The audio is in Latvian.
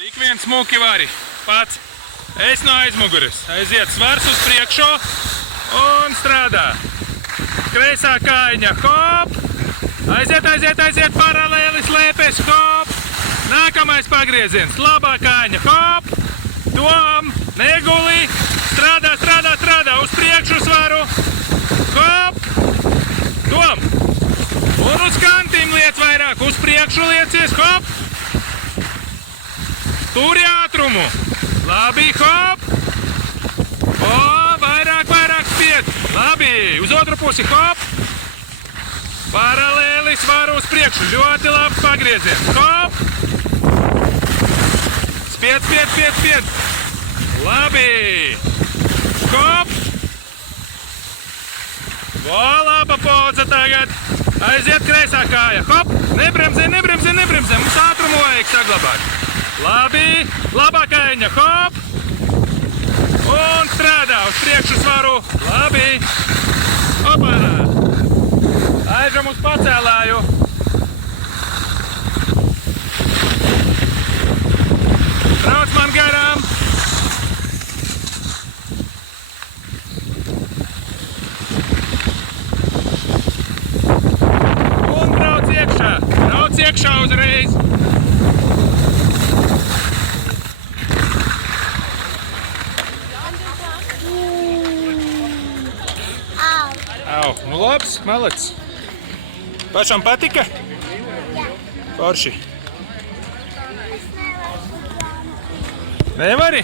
Tik viens smuki vari. Pats. Es no aizmuguras. Aiziet svars uz priekšu un strādā. Kreisā kājiņa. Hop. Aiziet. Paralēli slēpes. Hop. Nākamais pagrieziens. Labā kājiņa. Hop. Dom. Neguli. Strādā. Uz priekšu svaru. Hop. Dom. Un uz kantīm liec vairāk. Uz priekšu liecies. Hop. Turi ātrumu. Labi, hop. O, vairāk spied. Labi, uz otru pusi, hop. Paralēli svaru uz priekšu. Ļoti labs pagrieziens. Hop. Spied. Labi. Hop. O, laba poza tagad. Aiziet kreisā kāja. Hop. Nebremzē. Mums ātrumu vajag saglabāt. Labi, labā kājiņa, hop, un strādā uz priekšu svaru, labi, hopā, aizram uz pacēlāju, brauc man garām, un brauc iekšā uzreiz. Au, nu labs, malacis. Pašam patika? Jā. Forši. Nevari?